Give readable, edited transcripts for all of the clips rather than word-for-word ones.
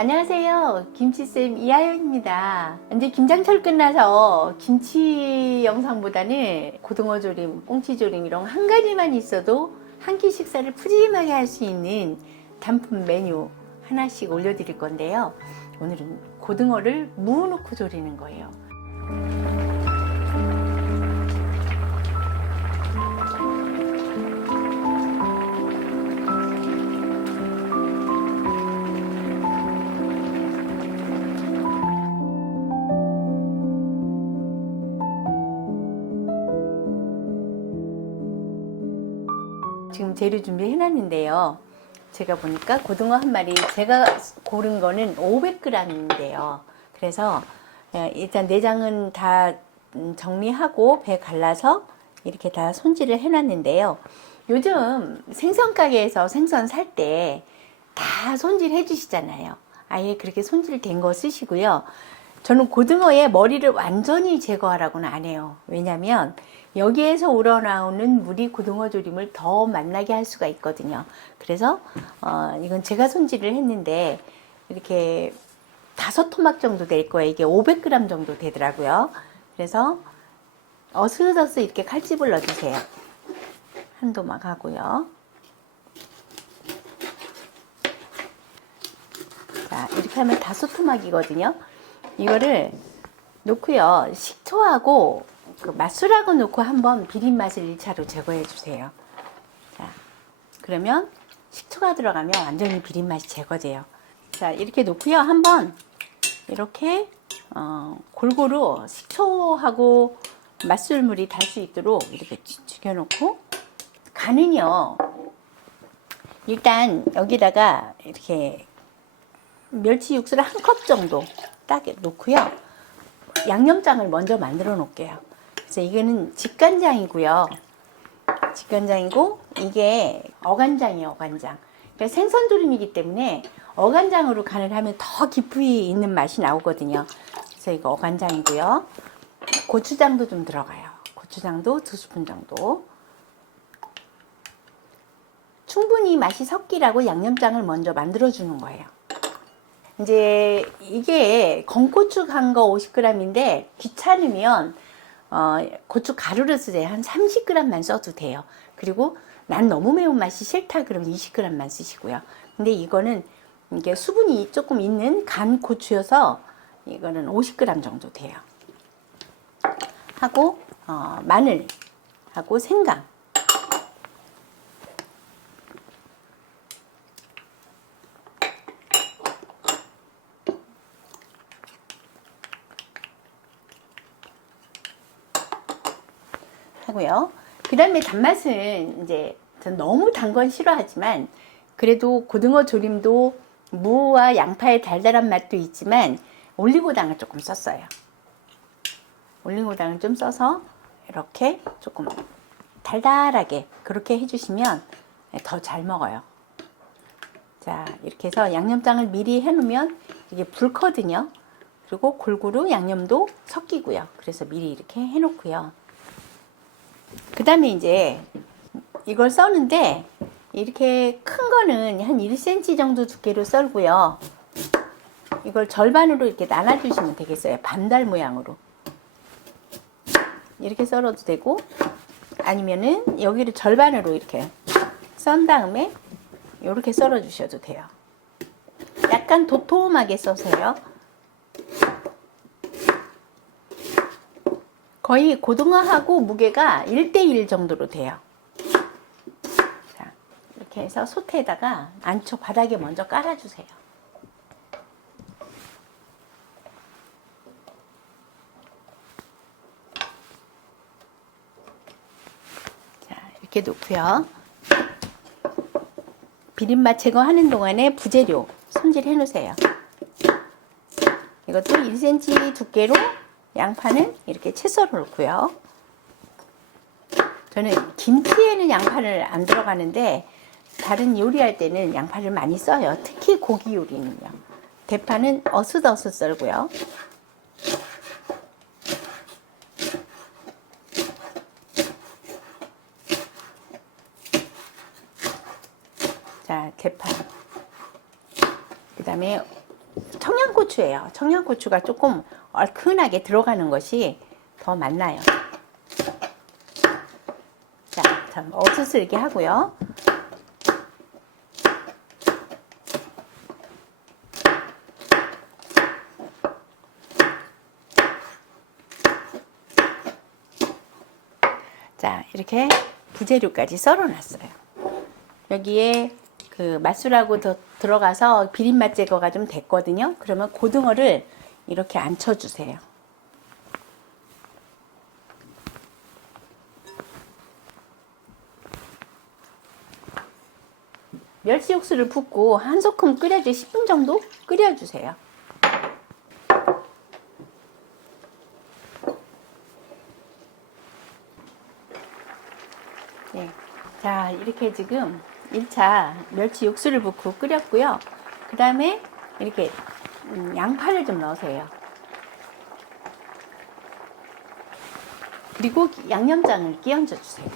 안녕하세요. 김치쌤 이하연입니다. 이제 김장철 끝나서 김치 영상보다는 고등어조림, 꽁치조림 이런 한 가지만 있어도 한 끼 식사를 푸짐하게 할 수 있는 단품 메뉴 하나씩 올려드릴 건데요. 오늘은 고등어를 무 넣고 조리는 거예요. 지금 재료 준비해 놨는데요. 제가 보니까 고등어 한 마리, 제가 고른 거는 500g인데요. 그래서 일단 내장은 다 정리하고 배 갈라서 이렇게 다 손질을 해 놨는데요. 요즘 생선 가게에서 생선 살 때 다 손질해 주시잖아요. 아예 그렇게 손질된 거 쓰시고요. 저는 고등어의 머리를 완전히 제거하라고는 안 해요. 왜냐면 여기에서 우러나오는 물이 고등어 조림을 더 맛나게 할 수가 있거든요. 그래서 이건 제가 손질을 했는데 이렇게 5토막 정도 될 거예요. 이게 500g 정도 되더라고요. 그래서 어스러스 이렇게 칼집을 넣어주세요. 한 토막 하고요. 자, 이렇게 하면 5토막이거든요. 이거를 놓고요. 식초하고 그 맛술하고 넣고 한번 비린 맛을 1차로 제거해 주세요. 자, 그러면 식초가 들어가면 완전히 비린 맛이 제거돼요. 자, 이렇게 놓고요. 한번 이렇게 골고루 식초하고 맛술물이 달 수 있도록 이렇게 죽여 놓고, 간은요. 일단 여기다가 이렇게 멸치 육수를 1컵 정도 딱 놓고요. 양념장을 먼저 만들어 놓을게요. 그래서 이거는 직간장이고요. 직간장이고 이게 어간장이에요. 어간장. 그러니까 생선조림이기 때문에 어간장으로 간을 하면 더 깊이 있는 맛이 나오거든요. 그래서 이거 어간장이고요. 고추장도 좀 들어가요. 고추장도 2스푼 정도. 충분히 맛이 섞이라고 양념장을 먼저 만들어 주는 거예요. 이제 이게 건고추 간 거 50g인데 귀찮으면 고추 가루를 쓰세요. 한 30g만 써도 돼요. 그리고 난 너무 매운맛이 싫다 그러면 20g만 쓰시고요. 근데 이거는 이게 수분이 조금 있는 간 고추여서 이거는 50g 정도 돼요. 하고 마늘 하고 생강 하고요. 그 다음에 단맛은 이제 전 너무 단 건 싫어하지만 그래도 고등어 조림도 무와 양파의 달달한 맛도 있지만 올리고당을 조금 썼어요. 올리고당을 좀 써서 이렇게 조금 달달하게 그렇게 해주시면 더 잘 먹어요. 자, 이렇게 해서 양념장을 미리 해놓으면 이게 불거든요. 그리고 골고루 양념도 섞이고요. 그래서 미리 이렇게 해놓고요. 그 다음에 이제 이걸 써는데 이렇게 큰 거는 한 1cm 정도 두께로 썰고요. 이걸 절반으로 이렇게 나눠주시면 되겠어요. 반달 모양으로. 이렇게 썰어도 되고 아니면은 여기를 절반으로 이렇게 썬 다음에 이렇게 썰어 주셔도 돼요. 약간 도톰하게 써서요. 거의 고등어하고 무게가 1:1 정도로 돼요. 자, 이렇게 해서 솥에다가 안쪽 바닥에 먼저 깔아주세요. 자, 이렇게 놓고요. 비린맛 제거하는 동안에 부재료 손질해 놓으세요. 이것도 1cm 두께로 양파는 이렇게 채 썰어 놓고요. 저는 김치에는 양파를 안 들어가는데 다른 요리할 때는 양파를 많이 써요. 특히 고기 요리는요. 대파는 어슷어슷 썰고요. 자, 대파. 그 다음에 청양고추예요. 청양고추가 조금 얼큰하게 들어가는 것이 더 맛나요. 자, 옥수수 이렇게 하고요. 자, 이렇게 부재료까지 썰어놨어요. 여기에 그 맛술하고 더 들어가서 비린맛 제거가 좀 됐거든요. 그러면 고등어를 이렇게 앉혀주세요. 멸치 육수를 붓고 한 소끔 끓여주 10분 정도 끓여주세요. 네. 자, 이렇게 지금 1차 멸치 육수를 붓고 끓였고요. 그 다음에 이렇게 양파를 좀 넣으세요. 그리고 양념장을 끼얹어 주세요.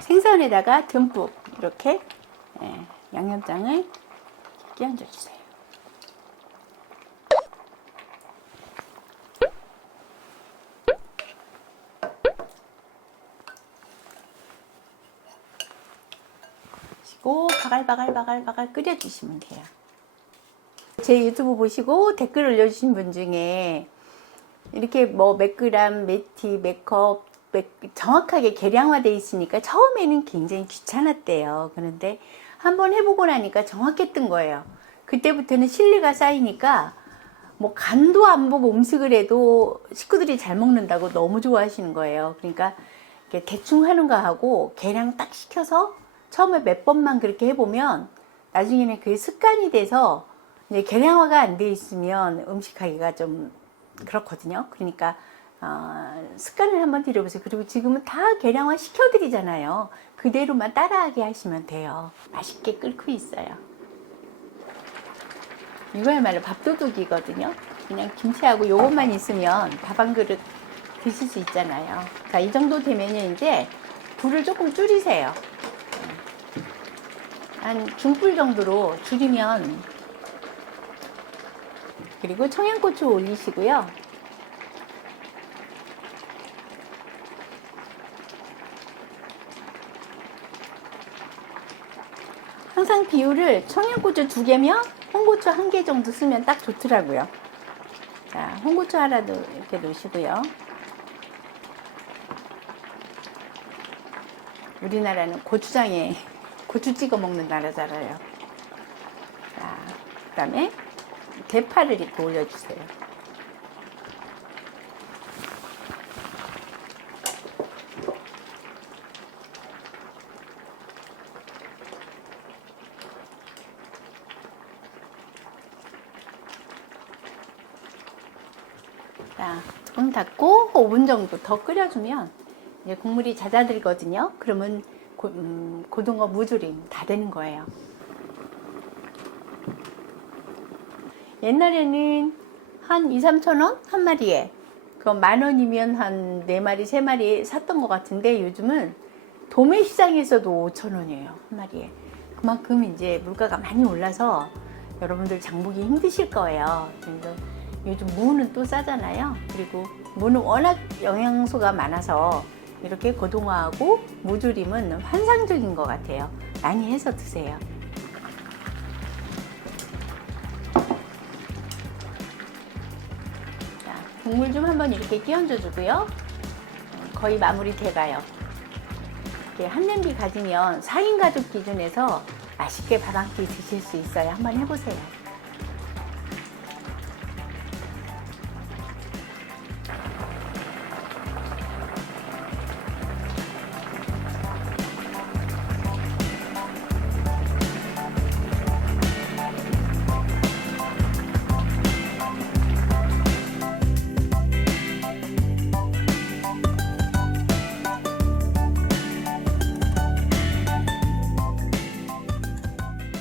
생선에다가 듬뿍 이렇게 양념장을 끼얹어 주세요. 그리고 바글바글 끓여주시면 돼요. 제 유튜브 보시고 댓글 올려주신 분 중에 이렇게 뭐 몇 그램, 몇 티, 몇 컵 정확하게 계량화되어 있으니까 처음에는 굉장히 귀찮았대요. 그런데 한번 해보고 나니까 정확했던 거예요. 그때부터는 신뢰가 쌓이니까 뭐 간도 안 보고 음식을 해도 식구들이 잘 먹는다고 너무 좋아하시는 거예요. 그러니까 이렇게 대충 하는 거 하고 계량 딱 시켜서 처음에 몇 번만 그렇게 해보면 나중에는 그게 습관이 돼서 이제 계량화가 안 돼 있으면 음식하기가 좀 그렇거든요. 그러니까 습관을 한번 들여보세요. 그리고 지금은 다 계량화 시켜드리잖아요. 그대로만 따라하게 하시면 돼요. 맛있게 끓고 있어요. 이거야말로 밥도둑이거든요. 그냥 김치하고 요것만 있으면 밥 한 그릇 드실 수 있잖아요. 자, 이 정도 되면 이제 불을 조금 줄이세요. 한 중불 정도로 줄이면, 그리고 청양고추 올리시고요. 항상 비율을 청양고추 2개면 홍고추 1개 정도 쓰면 딱 좋더라고요. 자, 홍고추 하나도 이렇게 넣으시고요. 우리나라는 고추장에 고추 찍어 먹는 나라잖아요. 자, 그 다음에 대파를 이렇게 올려주세요. 자, 조금 닫고 5분 정도 더 끓여주면 이제 국물이 잦아들거든요. 그러면 고등어 무조림 다 되는 거예요. 옛날에는 한 2~3천 원? 한 마리에. 그건 10,000원이면 한 4마리, 3마리 샀던 것 같은데 요즘은 도매 시장에서도 5,000원이에요. 한 마리에. 그만큼 이제 물가가 많이 올라서 여러분들 장보기 힘드실 거예요. 그래서 요즘 무는 또 싸잖아요. 그리고 무는 워낙 영양소가 많아서 이렇게 고등어하고 무조림은 환상적인 것 같아요. 많이 해서 드세요. 자, 국물 좀 한번 이렇게 끼얹어 주고요. 거의 마무리 돼가요. 이렇게 한 냄비 가지면 4인 가족 기준에서 맛있게 밥 한 끼 드실 수 있어요. 한번 해보세요.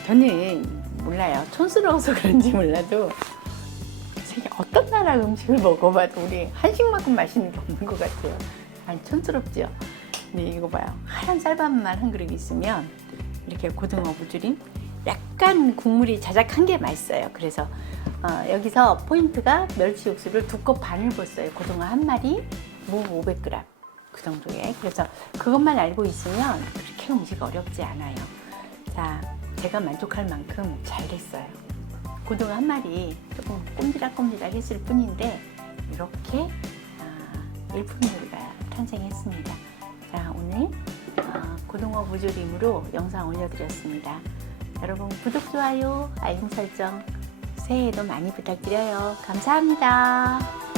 저는 몰라요. 촌스러워서 그런지 몰라도 세계 어떤 나라 음식을 먹어봐도 우리 한식만큼 맛있는 게 없는 것 같아요. 아니, 촌스럽죠. 네, 이거 봐요. 하얀 쌀밥만 한 그릇 있으면 이렇게 고등어 무조림, 약간 국물이 자작한 게 맛있어요. 그래서 여기서 포인트가 멸치 육수를 2컵 반을 부었어요. 고등어 한 마리, 무 500g 그 정도에. 그래서 그것만 알고 있으면 그렇게 음식 어렵지 않아요. 자, 제가 만족할 만큼 잘 됐어요. 고등어 한 마리 조금 꼼지락꼼지락 했을 뿐인데 이렇게 일품 요리가 탄생했습니다. 자, 오늘 고등어 무조림으로 영상 올려드렸습니다. 여러분 구독, 좋아요, 알림 설정 새해에도 많이 부탁드려요. 감사합니다.